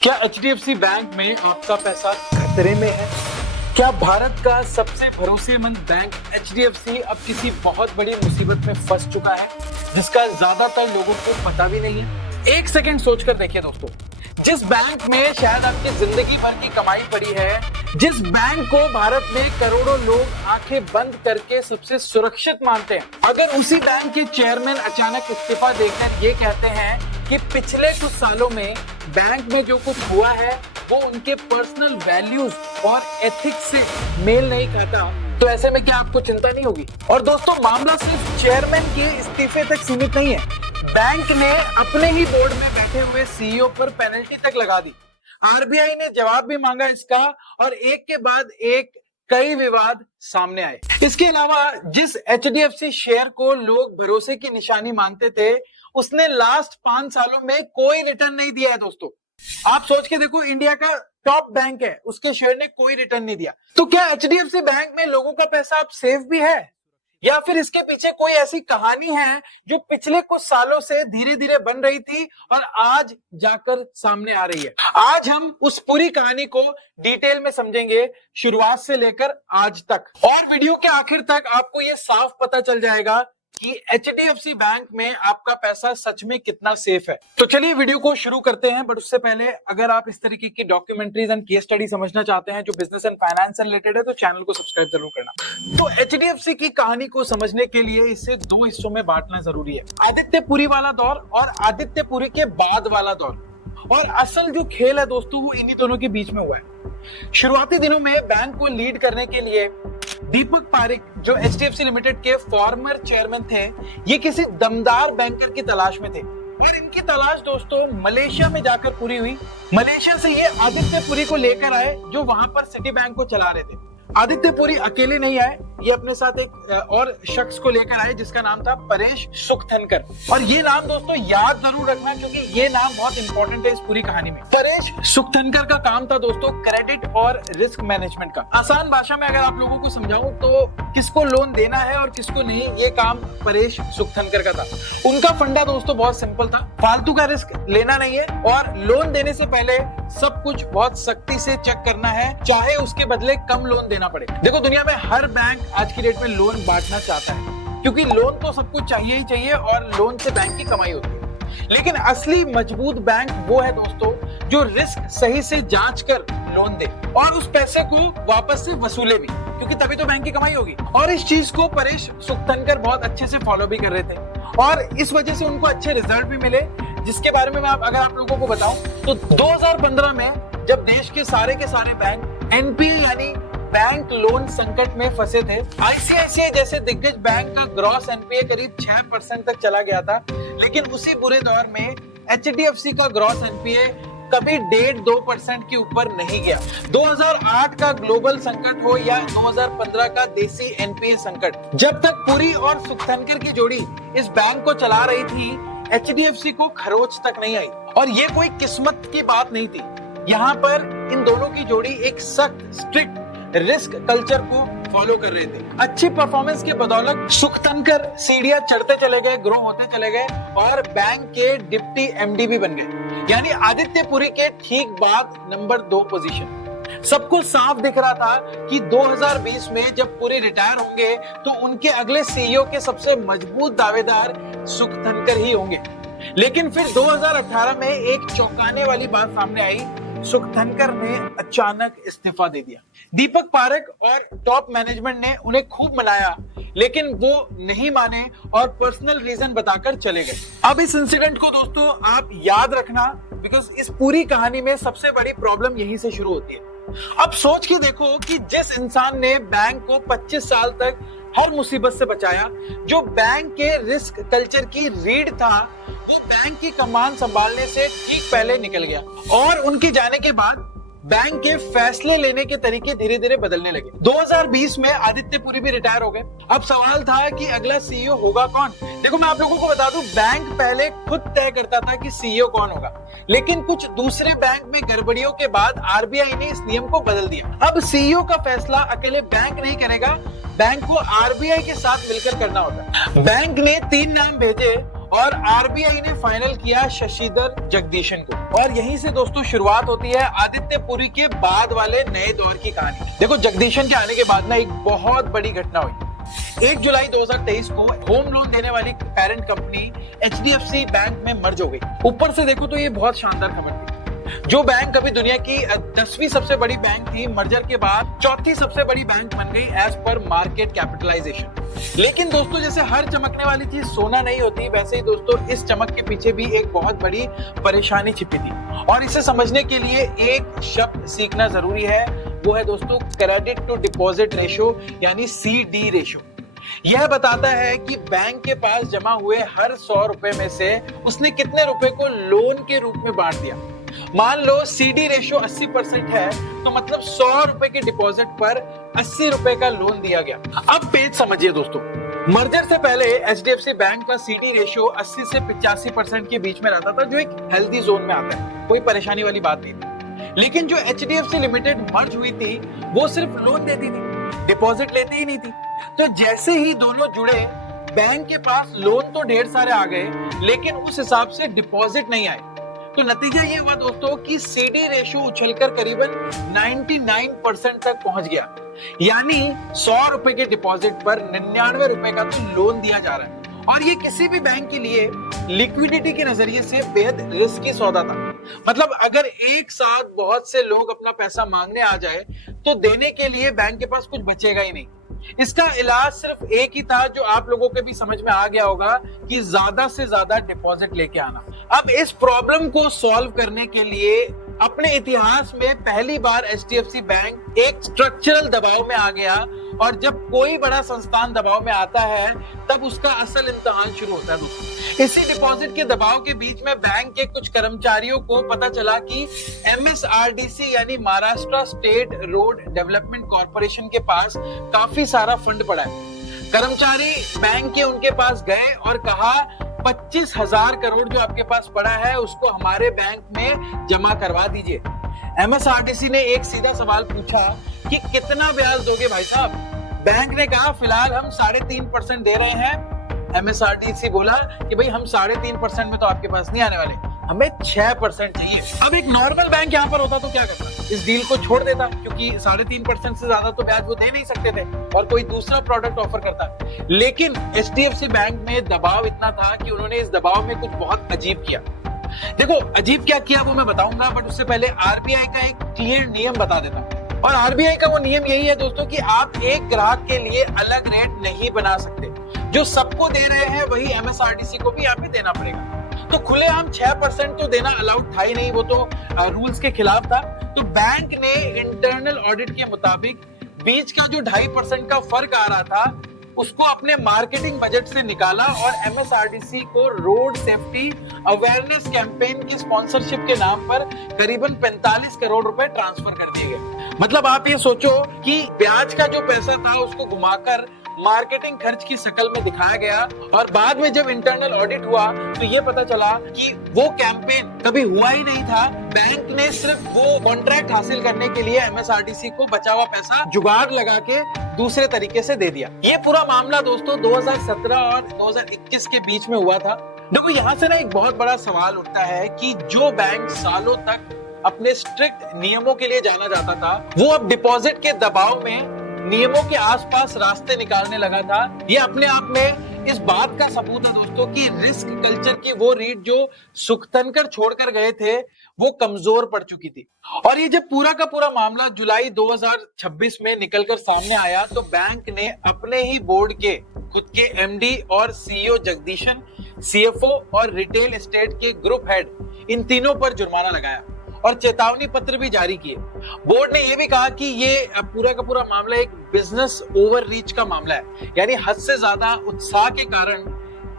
क्या HDFC bank में आपका पैसा खतरे में है? क्या भारत का सबसे भरोसेमंद बैंक एचडीएफसी अब किसी बहुत बड़ी मुसीबत में फंस चुका है जिसका ज्यादातर लोगों को पता भी नहीं है? एक सेकंड सोचकर देखिए दोस्तों, जिस बैंक में शायद आपकी जिंदगी भर की कमाई पड़ी है, जिस बैंक को भारत में करोड़ों लोग आंखें बंद करके सबसे सुरक्षित मानते हैं, अगर उसी बैंक के चेयरमैन अचानक इस्तीफा देकर ये कहते हैं कि पिछले कुछ सालों में बैंक में जो कुछ हुआ है वो उनके पर्सनल वैल्यूज और एथिक्स से मेल नहीं खाता, तो ऐसे में क्या आपको चिंता नहीं होगी? और दोस्तों, मामला सिर्फ चेयरमैन के इस्तीफे तक सीमित नहीं है। बैंक ने अपने ही बोर्ड में बैठे हुए सीईओ पर पेनल्टी तक लगा दी। आरबीआई ने जवाब भी मांगा इसका, और एक के बाद एक कई विवाद सामने आए। इसके अलावा जिस एचडीएफसी शेयर को लोग भरोसे की निशानी मानते थे, उसने लास्ट 5 सालों में कोई रिटर्न नहीं दिया है दोस्तों। आप सोच के देखो, इंडिया का टॉप बैंक है, उसके शेयर ने कोई रिटर्न नहीं दिया। तो क्या एचडीएफसी बैंक में लोगों का पैसा अब सेफ भी है, या फिर इसके पीछे कोई ऐसी कहानी है जो पिछले कुछ सालों से धीरे धीरे बन रही थी और आज जाकर सामने आ रही है? आज हम उस पूरी कहानी को डिटेल में समझेंगे, शुरुआत से लेकर आज तक। और वीडियो के आखिर तक आपको यह साफ पता चल जाएगा कि एचडीएफसी बैंक में आपका पैसा सच में कितना सेफ है। तो चलिए वीडियो को शुरू करते हैं। बट उससे पहले, अगर आप इस तरीके की डॉक्यूमेंट्रीज एंड केस स्टडी समझना चाहते हैं जो बिजनेस एंड फाइनेंस से रिलेटेड है, तो चैनल को सब्सक्राइब जरूर करना। तो एचडीएफसी की कहानी को समझने के लिए इसे 2 हिस्सों में बांटना जरूरी है, आदित्य पुरी वाला दौर और आदित्य पुरी के बाद वाला दौर। और असल जो खेल है दोस्तों, वो इन्हीं दोनों के बीच में हुआ है। शुरुआती दिनों में बैंक को लीड करने के लिए दीपक पारेख, जो एचडीएफसी लिमिटेड के फॉर्मर चेयरमैन थे, ये किसी दमदार बैंकर की तलाश में थे। और इनकी तलाश दोस्तों मलेशिया में जाकर पूरी हुई। मलेशिया से ये आदित्य पुरी को लेकर आए, जो वहां पर सिटी बैंक को चला रहे थे। आदित्य पुरी अकेले नहीं आए, ये अपने साथ एक और शख्स को लेकर आए जिसका नाम था परेश सुखथनकर। और ये नाम दोस्तों याद जरूर रखना, क्योंकि ये नाम बहुत इंपॉर्टेंट है इस पूरी कहानी में। परेश सुखथनकर का काम था दोस्तों क्रेडिट और रिस्क मैनेजमेंट का। आसान भाषा में अगर आप लोगों को समझाऊं तो किसको लोन देना है और किसको नहीं, ये काम परेश सुखथनकर का था। उनका फंडा दोस्तों बहुत सिंपल था, फालतू का रिस्क लेना नहीं है और लोन देने से पहले सब कुछ बहुत सख्ती से चेक करना है, चाहे उसके बदले कम लोन देना पड़े। देखो, दुनिया में हर बैंक आज की डेट में लोन बांटना चाहता है, क्योंकि लोन तो सब कुछ चाहिए ही चाहिए और लोन से बैंक की कमाई होती है। लेकिन असली मजबूत बैंक वो है दोस्तों जो रिस्क सही से जांच कर लोन दे और उस पैसे को वापस से वसूले भी, क्योंकि तभी तो बैंक की कमाई होगी। और इस चीज को परेश सुखथनकर बहुत अच्छे से फॉलो भी कर रहे थे और इस वजह से उनको अच्छे रिजल्ट भी मिले, जिसके बारे में अगर आप लोगों को बताऊं तो 2015 में जब देश के सारे बैंक एनपीए यानी बैंक लोन संकट में फंसे थे, आईसीआईसीआई जैसे दिग्गज बैंक का ग्रॉस एनपीए करीब 6% तक चला गया था। लेकिन उसी बुरे दौर में एचडीएफसी का ग्रॉस एनपीए कभी 1.5-2% के ऊपर नहीं गया। 2008 का ग्लोबल संकट हो या 2015 का देसी एनपीए संकट, जब तक पुरी और सुखथनकर की जोड़ी इस बैंक को चला रही थी, एचडीएफसी को खरोच तक नहीं आई। और ये कोई किस्मत की बात नहीं थी, यहाँ पर इन दोनों की जोड़ी एक सख्त स्ट्रिक्ट रिस्क कल्चर को फॉलो कर रहे थे। अच्छी परफॉर्मेंस के बदौलत सुखथनकर सीढ़ियां चढ़ते चले गए, ग्रो होते चले गए और बैंक के डिप्टी एमडी भी बन गए, यानी आदित्य पुरी के ठीक बाद नंबर 2 पोजीशन। सबको साफ दिख रहा था कि 2020 में जब पुरी रिटायर होंगे तो उनके अगले सीईओ के सबसे मजबूत दावेदार सुखथनकर ही होंगे। लेकिन फिर 2018 में एक चौंकाने वाली बात सामने आई, सुखथनकर ने अचानक इस्तीफा दे दिया। दीपक पारेख और टॉप मैनेजमेंट ने उन्हें खूब मनाया, लेकिन वो नहीं माने और पर्सनल रीजन बताकर चले गए। अब इस इंसिडेंट को दोस्तों आप याद रखना, बिकॉज इस पूरी कहानी में सबसे बड़ी प्रॉब्लम यहीं से शुरू होती है। अब सोच के देखो कि जिस इंसान ने बैंक को 25 साल तक हर मुसीबत से बचाया, जो बैंक के रिस्क कल्चर की रीढ़ था, वो बैंक की कमान संभालने से ठीक पहले निकल गया और उनके जाने के बाद बैंक के फैसले लेने के तरीके धीरे धीरे बदलने लगे। 2020 में आदित्य पुरी भी रिटायर हो गए। अब सवाल था कि अगला सीईओ होगा कौन? देखो, मैं आप लोगों को बता दूं, बैंक पहले खुद तय करता था कि सीईओ कौन होगा, लेकिन कुछ दूसरे बैंक में गड़बड़ियों के बाद आरबीआई ने इस नियम को बदल दिया। अब सीईओ का फैसला अकेले बैंक नहीं करेगा, बैंक को आरबीआई के साथ मिलकर करना होगा। बैंक ने 3 नाम भेजे और आरबीआई ने फाइनल किया शशिधर जगदीशन को। और यहीं से दोस्तों शुरुआत होती है आदित्य पुरी के बाद वाले नए दौर की कहानी। देखो, जगदीशन के आने के बाद ना एक बहुत बड़ी घटना हुई। 1 जुलाई 2023 को होम लोन देने वाली पेरेंट कंपनी एचडीएफसी बैंक में मर्ज हो गई। ऊपर से देखो तो ये बहुत शानदार खबर थी। जो बैंक अभी दुनिया की 10वीं सबसे बड़ी बैंक थी, मर्जर के बाद 4थी सबसे बड़ी बैंक बन गई एज पर मार्केट कैपिटलाइजेशन। लेकिन दोस्तों, जैसे हर चमकने वाली चीज सोना नहीं होती, वैसे ही दोस्तों इस चमक के पीछे भी एक बहुत बड़ी परेशानी छिपी थी। और इसे समझने के लिए एक शब्द सीखना जरूरी है, वो है दोस्तों क्रेडिट टू डिपॉजिट रेशियो, यानी CD रेशियो। यह बताता है कि बैंक के पास जमा हुए हर 100 रुपए में से उसने कितने रुपए को लोन के रूप में बांट दिया। मान लो CD रेशियो 80% है, तो मतलब 100 रुपए के डिपॉजिट पर 80 रुपए का लोन दिया गया। अब पेज समझिए दोस्तों, मर्जर से पहले एचडीएफसी बैंक का CD रेशियो 80 से 85% के बीच में रहता था, जो एक हेल्दी जोन में आता है, कोई परेशानी वाली बात नहीं थी। लेकिन जो एचडीएफसी लिमिटेड मर्ज हुई थी, वो सिर्फ लोन देती थी, डिपॉजिट लेती ही नहीं थी। तो जैसे ही दोनों जुड़े, बैंक के पास लोन तो ढेर सारे आ गए, लेकिन उस हिसाब से डिपॉजिट नहीं आए। तो नतीजा ये हुआ दोस्तों कि CD रेशियो उछलकर करीबन 99% तक पहुंच गया। यानी 100 रुपए के डिपॉजिट पर 99 रुपए का तो लोन दिया जा रहा है। और ये किसी भी बैंक के लिए लिक्विडिटी के नजरिए से बेहद रिस्की सौदा था। मतलब अगर एक साथ बहुत से लोग अपना पैसा मांगने आ जाए, तो देने के लिए बैंक के पास कुछ बचेगा ही नहीं। इसका इलाज सिर्फ एक ही था, जो आप लोगों के भी समझ में आ गया होगा, कि ज्यादा से ज्यादा डिपॉजिट लेके आना। अब इस प्रॉब्लम को सॉल्व करने के लिए अपने इतिहास में पहली बार एचडीएफसी बैंक एक स्ट्रक्चरल दबाव में आ गया। और जब कोई बड़ा संस्थान दबाव में आता है, तब उसका असल इम्तिहान शुरू होता है दोस्तों। इसी डिपॉजिट के दबाव के बीच में बैंक के कुछ कर्मचारियों को पता चला कि MSRDC यानी Maharashtra state road development corporation के पास काफी सारा फंड पड़ा है। कर्मचारी बैंक के उनके पास गए और कहा, 25,000 करोड़ जो आपके पास पड़ा है, उसको हमारे बैंक में जमा करवा दीजिए। MSRDC ने एक सीधा सवाल पूछा कि कितना ब्याज दोगे भाई साहब? बैंक ने कहा, फिलहाल हम 3.5% दे रहे हैं। MSRDC बोला कि भाई हम 3.5% में तो आपके पास नहीं आने वाले, हमें 6% चाहिए। अब एक नॉर्मल बैंक यहाँ पर होता तो क्या करता? इस डील को छोड़ देता, क्योंकि 3.5% से ज्यादा तो ब्याज वो दे नहीं सकते थे और कोई दूसरा प्रोडक्ट ऑफर करता। लेकिन एचडीएफसी बैंक में दबाव इतना था कि उन्होंने इस दबाव में कुछ बहुत अजीब किया। देखो, अजीब क्या किया वो मैं बताऊंगा, बट उससे पहले आरबीआई का एक क्लियर नियम बता देता हूं। और आरबीआई का वो नियम यही है दोस्तों कि आप एक ग्राहक के लिए अलग रेट नहीं बना सकते। जो सबको दे रहे हैं वही एमएसआरडीसी को भी यहाँ पे देना पड़ेगा। तो खुलेआम 6% तो देना अलाउड था ही नहीं, वो तो रूल्स के खिलाफ था। तो बैंक ने इंटरनल ऑडिट के मुताबिक बीच का जो 2.5% का फर्क आ रहा था, उसको अपने मार्केटिंग बजट से निकाला और एमएसआरडीसी को रोड सेफ्टी अवेयरनेस कैंपेन की स्पॉन्सरशिप के नाम पर करीबन 45 करोड़ रुपए ट्रांसफर कर दिए गए। मतलब आप ये सोचो कि ब्याज का जो पैसा था उसको घुमाकर मार्केटिंग खर्च की शक्ल में दिखाया गया। और बाद में जब इंटरनल ऑडिट हुआ तो ये पता चला कि वो कैंपेन कभी हुआ ही नहीं था। बैंक ने सिर्फ वो कॉन्ट्रैक्ट हासिल करने के लिए एमएसआरडीसी को बचा हुआ पैसा जुगाड़ लगा के दूसरे तरीके से दे दिया। ये पूरा मामला दोस्तों 2017 और 2021 के बीच में हुआ था। देखो, यहाँ से ना एक बहुत बड़ा सवाल उठता है कि जो बैंक सालों तक अपने स्ट्रिक्ट नियमों के लिए जाना जाता था, वो अब डिपॉजिट के दबाव में नियमों के आसपास रास्ते निकालने लगा था। ये अपने आप में इस बात का सबूत है दोस्तों कि रिस्क कल्चर की वो रीढ़ जो सुख्तनकर छोड़कर गए थे, वो कमजोर पड़ चुकी थी। और ये जब पूरा का पूरा मामला जुलाई 2026 में निकलकर सामने आया, तो बैंक ने अपने ही बोर्ड के खुद के एमडी और सीईओ जगदीशन, सीएफओ और रिटेल एस्टेट के ग्रुप हेड, इन तीनों पर जुर्माना लगाया और चेतावनी पत्र भी जारी किए। बोर्ड ने यह भी कहा कि ये पूरा का पूरा मामला एक बिजनेस ओवररीच का मामला है, यानी हद से ज्यादा उत्साह के कारण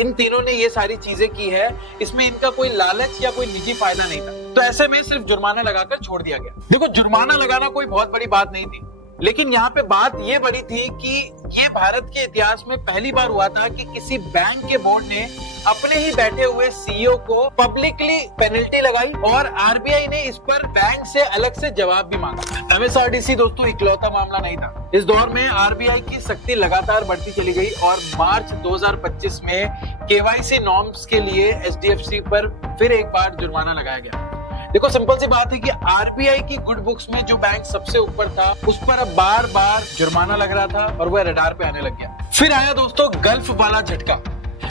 इन तीनों ने ये सारी चीजें की है, इसमें इनका कोई लालच या कोई निजी फायदा नहीं था। तो ऐसे में सिर्फ जुर्माना लगाकर छोड़ दिया गया। देखो, जुर्माना लगाना कोई बहुत बड़ी बात नहीं थी, लेकिन यहाँ पे बात ये बड़ी थी कि ये भारत के इतिहास में पहली बार हुआ था कि किसी बैंक के बोर्ड ने अपने ही बैठे हुए सीईओ को पब्लिकली पेनल्टी लगाई और आरबीआई ने इस पर बैंक से अलग से जवाब भी मांगा। एमएसआरडीसी दोस्तों इकलौता मामला नहीं था। इस दौर में आरबीआई की सख्ती लगातार बढ़ती चली गई और मार्च 2025 में केवाईसी नॉर्म्स के लिए एचडीएफसी पर फिर एक बार जुर्माना लगाया गया। देखो सिंपल सी बात है कि आरबीआई की गुड बुक्स में जो बैंक सबसे ऊपर था उस पर अब बार बार जुर्माना लग रहा था और वह रडार पे आने लग गया। फिर आया दोस्तों गल्फ वाला झटका।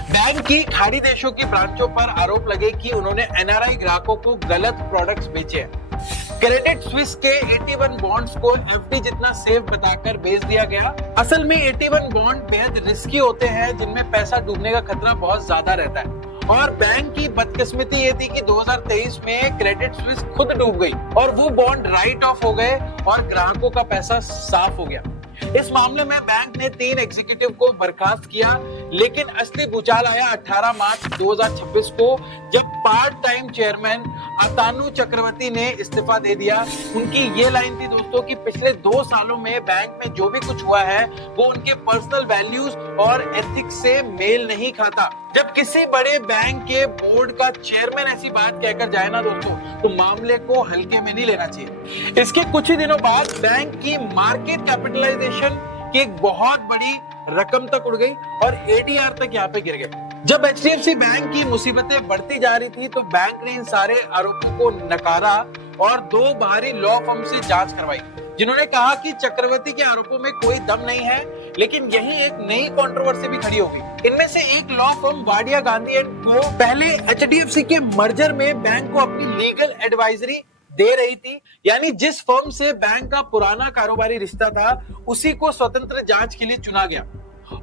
बैंक की खाड़ी देशों की ब्रांचों पर आरोप लगे कि उन्होंने एनआरआई ग्राहकों को गलत प्रोडक्ट्स बेचे हैं। क्रेडिट स्विस के 81 बॉन्ड्स को एफडी जितना सेफ बताकर बेच दिया गया। असल में 81 बॉन्ड बेहद रिस्की होते हैं जिनमें पैसा डूबने का खतरा बहुत ज्यादा रहता है। और बैंक की बदकिस्मती ये थी कि 2023 में क्रेडिट स्विस खुद डूब गई और वो बॉन्ड राइट ऑफ हो गए और ग्राहकों का पैसा साफ हो गया। इस मामले में बैंक ने 3 एग्जीक्यूटिव को बर्खास्त किया, लेकिन असली भूचाल आया 18 मार्च 2026 को जब पार्ट टाइम चेयरमैन अतानु चक्रवर्ती ने इस्तीफा दे दिया। उनकी ये लाइन थी दोस्तों कि पिछले 2 सालों में बैंक में जो भी कुछ हुआ है वो उनके पर्सनल वैल्यूज और एथिक्स से मेल नहीं खाता। जब किसी बड़े बैंक के बोर्ड का चेयरमैन ऐसी बात कहकर जाए ना दोस्तों, तो मामले को हल्के में नहीं लेना चाहिए। इसके कुछ ही दिनों बाद बैंक की मार्केट कैपिटलाइजेशन की एक बहुत बड़ी रकम तक उड़ गई और एडीआर तक यहाँ पे गिर गए। जब एचडीएफसी बैंक की मुसीबतें बढ़ती जा रही थी तो बैंक ने इन सारे आरोपों को नकारा और 2 बाहरी लॉ फर्म से जांच करवाई, जिन्होंने कहा कि चक्रवर्ती के आरोपों में कोई दम नहीं है, लेकिन यही एक नई कंट्रोवर्सी भी खड़ी होगी। इनमें से एक law firm Wadia Gandhi and को पहले एचडीएफसी के मर्जर में बैंक को अपनी लीगल एडवाइजरी दे रही थी, यानी जिस फर्म से बैंक का पुराना कारोबारी रिश्ता था उसी को स्वतंत्र जांच के लिए चुना गया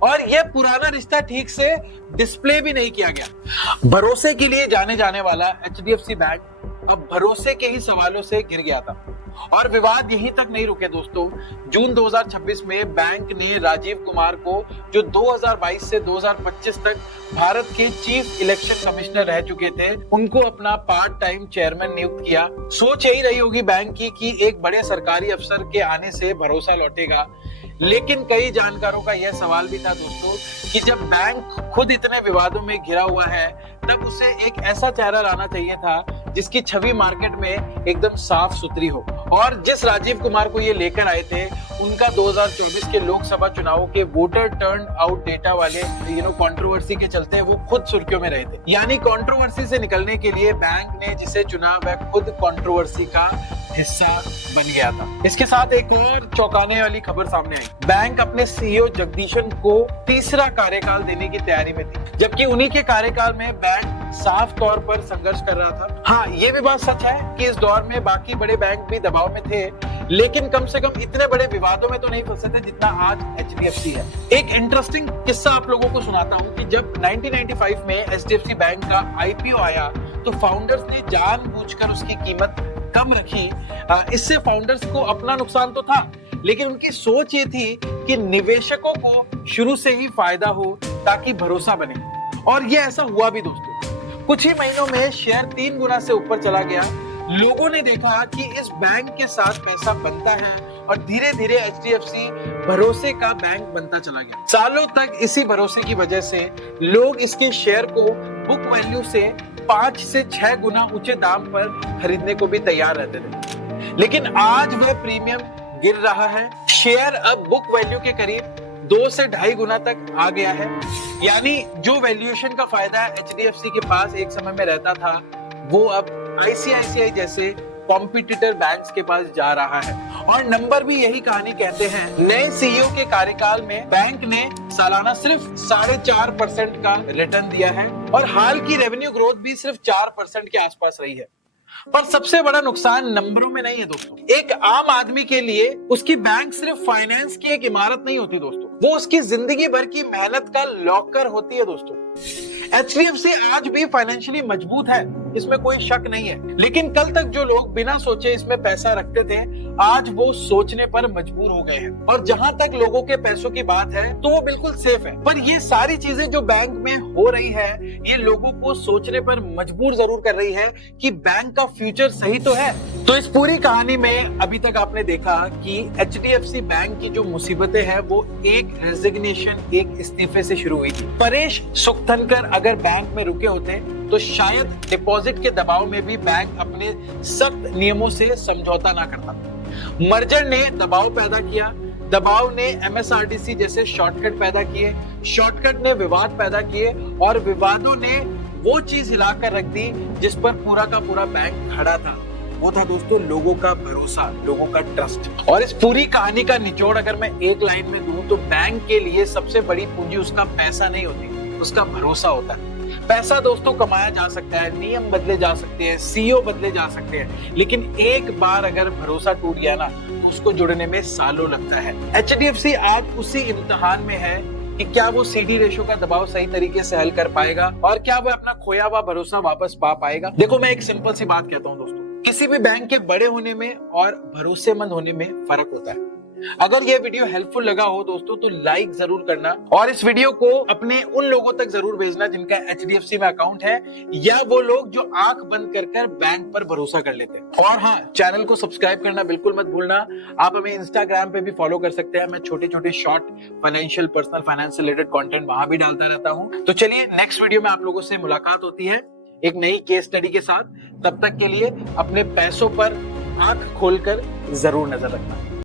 और यह पुराना रिश्ता ठीक से डिस्प्ले भी नहीं किया गया। भरोसे के लिए जाने जाने वाला एचडीएफसी बैंक अब भरोसे के ही सवालों से घिर गया था और विवाद यहीं तक नहीं रुके दोस्तों। जून 2026 में बैंक ने राजीव कुमार को, जो 2022 से 2025 तक भारत के चीफ इलेक्शन कमिश्नर रह चुके थे, उनको अपना पार्ट टाइम चेयरमैन नियुक्त किया। सोच यही रही होगी बैंक की कि एक बड़े सरकारी अफसर के आने से भरोसा लौटेगा, लेकिन कई जानकारों का यह सवाल भी था दोस्तों कि जब बैंक खुद इतने विवादों में घिरा हुआ है तब उसे एक ऐसा चेहरा लाना चाहिए था जिसकी छवि मार्केट में एकदम साफ सुथरी हो। और जिस राजीव कुमार को ये लेकर आए थे उनका 2024 के लोकसभा चुनावों के वोटर टर्न आउट डेटा वाले कंट्रोवर्सी के चलते वो खुद सुर्खियों में रहे थे। यानी कंट्रोवर्सी से निकलने के लिए बैंक ने जिसे चुना वह खुद कंट्रोवर्सी का हिस्सा बन गया था। इसके साथ एक और चौंकाने वाली खबर सामने आई। बैंक अपने सीईओ जगदीशन को तीसरा कार्यकाल देने की तैयारी में थी, जबकि उन्हीं के कार्यकाल में बैंक साफ तौर पर संघर्ष कर रहा था। हाँ, ये भी बात सच है कि इस दौर में बाकी बड़े बैंक भी दबाव में थे, लेकिन कम से कम इतने बड़े विवादों में तो नहीं फंसे थे जितना आज एचडीएफसी है। एक इंटरेस्टिंग किस्सा आप लोगों को सुनाता हूँ कि जब 1995 में एचडीएफसी बैंक का आईपीओ आया तो फाउंडर्स ने जानबूझकर उसकी कीमत कम रखी। इससे फाउंडर्स को अपना नुकसान तो था, लेकिन उनकी सोच ये थी कि निवेशकों को शुरू से ही फायदा हो ताकि भरोसा बने, और ये ऐसा हुआ भी दोस्तों। कुछ ही महीनों में शेयर 3 गुना से ऊपर चला गया। लोगों ने देखा कि इस बैंक के साथ पैसा बनता है और धीरे धीरे एचडीएफसी भरोसे का बैंक बनता चला गया। सालों तक इसी भरोसे की वजह से लोग इसके शेयर को बुक वैल्यू से 5 से 6 गुना ऊंचे दाम पर खरीदने को भी तैयार रहते थे, लेकिन आज वह प्रीमियम गिर रहा है। शेयर अब बुक वैल्यू के करीब 2 से 2.5 गुना तक आ गया है। यानी जो वैल्यूएशन का फायदा एचडीएफसी के पास एक समय में रहता था वो अब आईसीआईसीआई जैसे कॉम्पिटिटर बैंक्स के पास जा रहा है। और नंबर भी यही कहानी कहते हैं। नए सीईओ के कार्यकाल में बैंक ने सालाना सिर्फ 4.5% का रिटर्न दिया है और हाल की रेवेन्यू ग्रोथ भी सिर्फ 4% के आसपास रही है। पर सबसे बड़ा नुकसान नंबरों में नहीं है दोस्तों। एक आम आदमी के लिए उसकी बैंक सिर्फ फाइनेंस की एक इमारत नहीं होती दोस्तों, वो उसकी जिंदगी भर की मेहनत का लॉकर होती है दोस्तों। एचडीएफसी आज भी फाइनेंशियली मजबूत है, इसमें कोई शक नहीं है, लेकिन कल तक जो लोग बिना सोचे इसमें पैसा रखते थे आज वो सोचने पर मजबूर हो गए हैं। और जहां तक लोगों के पैसों की बात है तो वो बिल्कुल सेफ है, पर ये सारी चीजें जो बैंक में हो रही है ये लोगों को सोचने पर मजबूर जरूर कर रही है कि बैंक का फ्यूचर सही तो है। तो इस पूरी कहानी में अभी तक आपने देखा कि एचडीएफसी बैंक की जो मुसीबतें हैं वो एक रेजिग्नेशन, एक इस्तीफे से शुरू हुई थी। परेश सुखतनकर अगर बैंक में रुके होते तो शायद डिपॉजिट के दबाव में भी बैंक अपने सख्त नियमों से समझौता ना करता। मर्जर ने दबाव पैदा किया, दबाव ने एमएसआरडीसी जैसे शॉर्टकट पैदा किए, शॉर्टकट ने विवाद पैदा किए और विवादों ने वो चीज हिलाकर रख दी जिस पर पूरा का पूरा बैंक खड़ा था। वो था दोस्तों लोगों का भरोसा, लोगों का ट्रस्ट। और इस पूरी कहानी का निचोड़ अगर मैं एक लाइन में दूं तो बैंक के लिए सबसे बड़ी पूंजी उसका पैसा नहीं होती, उसका भरोसा होता है। पैसा दोस्तों कमाया जा सकता है, नियम बदले जा सकते हैं, सीईओ बदले जा सकते हैं, लेकिन एक बार अगर भरोसा टूट गया ना तो उसको जुड़ने में सालों लगता है। एचडीएफसी आज उसी इम्तिहान में है कि क्या वो सीडी रेशो का दबाव सही तरीके से हल कर पाएगा और क्या वो अपना खोया हुआ भरोसा वापस पा पाएगा। देखो मैं एक सिंपल सी बात कहता हूं दोस्तों, किसी भी बैंक के बड़े होने में और भरोसेमंद होने में फर्क होता है। अगर ये वीडियो हेल्पफुल लगा हो दोस्तों तो लाइक जरूर करना और इस वीडियो को अपने उन लोगों तक जरूर भेजना जिनका एचडीएफसी में अकाउंट है या वो लोग जो आंख बंद कर बैंक पर भरोसा कर लेते हैं। और हाँ, चैनल को सब्सक्राइब करना बिल्कुल मत भूलना। आप हमें इंस्टाग्राम पे भी फॉलो कर सकते हैं, मैं छोटे छोटे शॉर्ट फाइनेंशियल पर्सनल फाइनेंस से रिलेटेड कंटेंट वहां भी डालता रहता हूं। तो चलिए नेक्स्ट वीडियो में आप लोगों से मुलाकात होती है एक नई केस स्टडी के साथ। तब तक के लिए अपने पैसों पर आंख खोलकर जरूर नजर रखना।